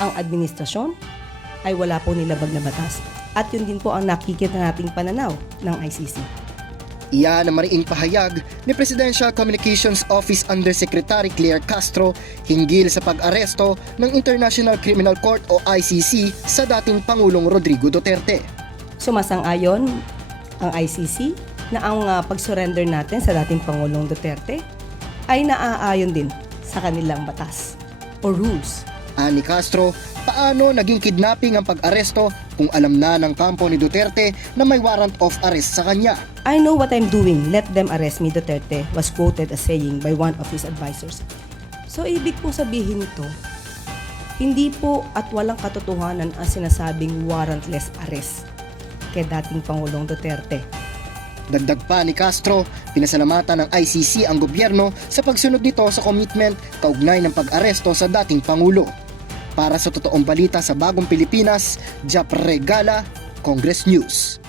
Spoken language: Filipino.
ang administrasyon ay wala po nilabag na batas. At yun din po ang nakikita nating pananaw ng ICC. Iyan ang mariing pahayag ni Presidential Communications Office Undersecretary Claire Castro hinggil sa pag-aresto ng International Criminal Court o ICC sa dating Pangulong Rodrigo Duterte. Sumasang-ayon ang ICC na ang ah, pag-surrender natin sa dating Pangulong Duterte ay naaayon din sa kanilang batas o rules. Ani Castro, paano naging kidnapping ang pag-aresto kung alam na ng kampo ni Duterte na may warrant of arrest sa kanya? I know what I'm doing, let them arrest me Duterte was quoted as saying by one of his advisors. So ibig po sabihin nito, hindi po at walang katotohanan ang sinasabing warrantless arrest kay dating Pangulong Duterte. Dagdag pa ni Castro, pinasalamatan ng ICC ang gobyerno sa pagsunod nito sa commitment kaugnay ng pag-aresto sa dating Pangulo. Para sa totoong balita sa Bagong Pilipinas, Japre Gala, Congress News.